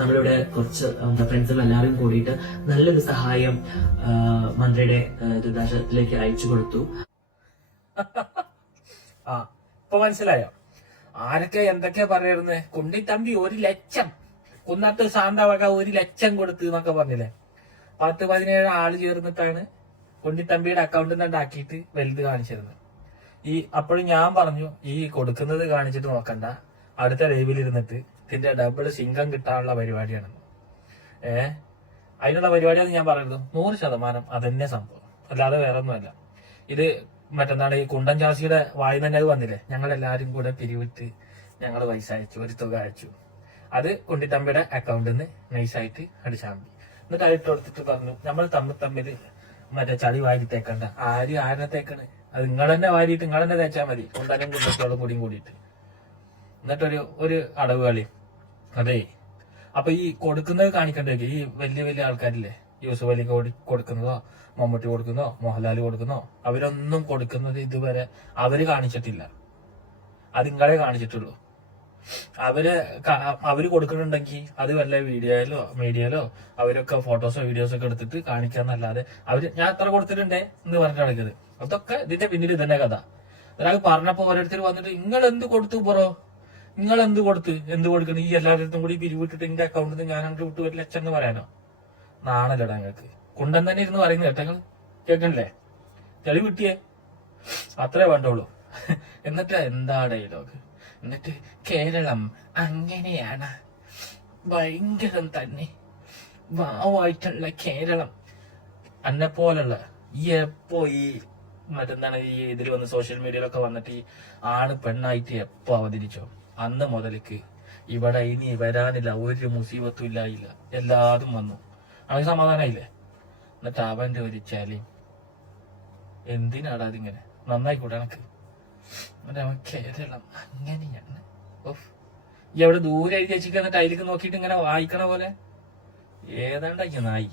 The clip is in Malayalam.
നമ്മളിവിടെ കുറച്ച് എന്താ ഫ്രണ്ട്സുകൾ എല്ലാവരും കൂടിയിട്ട് നല്ലൊരു സഹായം മന്ത്രിയുടെ ദുരിതാശ്വാസത്തിലേക്ക് അയച്ചു കൊടുത്തു. ആ ഇപ്പൊ മനസ്സിലായോ? ആരൊക്കെ എന്തൊക്കെയാ കുണ്ടി തമ്പി ഒരു ലക്ഷം. കുന്നത്ത് ശാന്തവക ഒരു ലക്ഷം കൊടുത്ത് എന്നൊക്കെ പറഞ്ഞില്ലേ? പത്ത് പതിനേഴ് ആൾ ചേർന്നിട്ടാണ് കുണ്ടിത്തമ്പിയുടെ അക്കൗണ്ടിൽ നിന്ന് ആക്കിയിട്ട് വലുത് കാണിച്ചിരുന്നത്. ഈ അപ്പോഴും ഞാൻ പറഞ്ഞു ഈ കൊടുക്കുന്നത് കാണിച്ചിട്ട് നോക്കണ്ട. അടുത്ത ലൈവിൽ ഇരുന്നിട്ട് ഇതിന്റെ ഡബിൾ സിംഗം കിട്ടാനുള്ള പരിപാടിയാണ്. ഏ? അതിനുള്ള പരിപാടിയാണ് ഞാൻ പറയുന്നത് നൂറ് ശതമാനം അതന്നെ സംഭവം. അല്ലാതെ വേറെ ഒന്നുമല്ല ഇത് മറ്റെന്താണ് ഈ കുണ്ടൻ ചാസിയുടെ വായു തന്നെ അത് വന്നില്ലേ? ഞങ്ങൾ എല്ലാരും കൂടെ പിരിവിട്ട് ഞങ്ങൾ പൈസ അയച്ചു ഒരു തുക അയച്ചു. അത് കുണ്ടിത്തമ്പിയുടെ അക്കൗണ്ടിൽ നിന്ന് നൈസായിട്ട് അടിച്ചാൽ മതി. എന്നിട്ട് അതിട്ട് കൊടുത്തിട്ട് പറഞ്ഞു നമ്മൾ തമ്മിൽ തമ്മിൽ മറ്റേ ചളി വാരി തേക്കണ്ട ആരും ആരെ തേക്കണ്? അത് നിങ്ങൾ തന്നെ വാരിയിട്ട് നിങ്ങൾ തന്നെ തേച്ചാൽ മതി. കുണ്ടനും കുണ്ടത്തോളം കൂടിയും കൂടിയിട്ട്. എന്നിട്ടൊരു ഒരു അടവ് കളി. അതെ. അപ്പൊ ഈ കൊടുക്കുന്നത് കാണിക്കണ്ടേ ഈ വലിയ വലിയ ആൾക്കാരില്ലേ? യൂസഫ് അലിക്ക് കൊടു- കൊടുക്കുന്നതോ മമ്മൂട്ടി കൊടുക്കുന്നോ മോഹൻലാൽ കൊടുക്കുന്നോ അവരൊന്നും കൊടുക്കുന്നത് ഇതുവരെ അവർ കാണിച്ചിട്ടില്ല. അത് കാണിച്ചിട്ടുള്ളൂ. അവർ അവർ കൊടുക്കുന്നുണ്ടെങ്കിൽ അത് വല്ല വീഡിയോയിലോ മീഡിയയിലോ അവരൊക്കെ ഫോട്ടോസോ വീഡിയോസോ ഒക്കെ എടുത്തിട്ട് കാണിക്കാന്നല്ലാതെ അവർ ഞാൻ എത്ര കൊടുത്തിട്ടുണ്ടേ എന്ന് പറഞ്ഞിട്ട് കളിക്കുന്നത് അതൊക്കെ ഇതിന്റെ പിന്നിൽ ഇതന്നെ കഥ. ഒരാൾ പറഞ്ഞപ്പോ ഓരോരുത്തർ വന്നിട്ട് നിങ്ങൾ എന്ത് കൊടുത്തു പറോ നിങ്ങൾ എന്ത് കൊടുത്ത്? എന്ത് കൊടുക്കണം? ഈ എല്ലാവരുടെയും കൂടി പിരിവിട്ടിട്ട് എന്റെ അക്കൗണ്ടിൽ നിന്ന് ഞാൻ അങ്ങോട്ട് വിട്ടു ഒരു ലക്ഷം എന്ന് പറയാനോ നാണല്ലടാ ഞങ്ങൾക്ക്. കുണ്ടൻ തന്നെ ഇരുന്ന് പറയുന്നത് കേട്ടോ നിങ്ങൾ കേൾക്കണില്ലേ തെളി കിട്ടിയേ അത്രേ വേണ്ടുള്ളൂ. എന്നിട്ട് എന്താ ഡയലോഗ് എന്നിട്ട് കേരളം അങ്ങനെയാണ്. ഭയങ്കരം തന്നെ. വാവായിട്ടുള്ള കേരളം. അന്നെ പോലുള്ള ഈ എപ്പോ ഈ മറ്റെന്താണ് ഈ ഇതിൽ വന്ന് സോഷ്യൽ മീഡിയയിലൊക്കെ വന്നിട്ട് ഈ ആണ് പെണ്ണായിട്ട് എപ്പോ അവതരിച്ചോ? അന്ന് മുതലേക്ക് ഇവിടെ ഇനി വരാനില്ല ഒരു മുസീബത്തും ഇല്ലായില്ല. ഇല്ല എല്ലാതും വന്നു. അവന് സമാധാനമായില്ലേ എന്നിട്ട് അവന്റെ ഒരു ചലി. എന്തിനാടാ അതിങ്ങനെ? നന്നായിക്കൂടെ എനക്ക് എന്നിട്ട് അവൻ കേരളം അങ്ങനെയാണ്. ഓഫ് ഈ അവിടെ ദൂരെ എഴുതി വെച്ചിട്ട് എന്നിട്ട് അതിലേക്ക് നോക്കിയിട്ട് ഇങ്ങനെ വായിക്കണ പോലെ? ഏതാണ്ടായി നായി?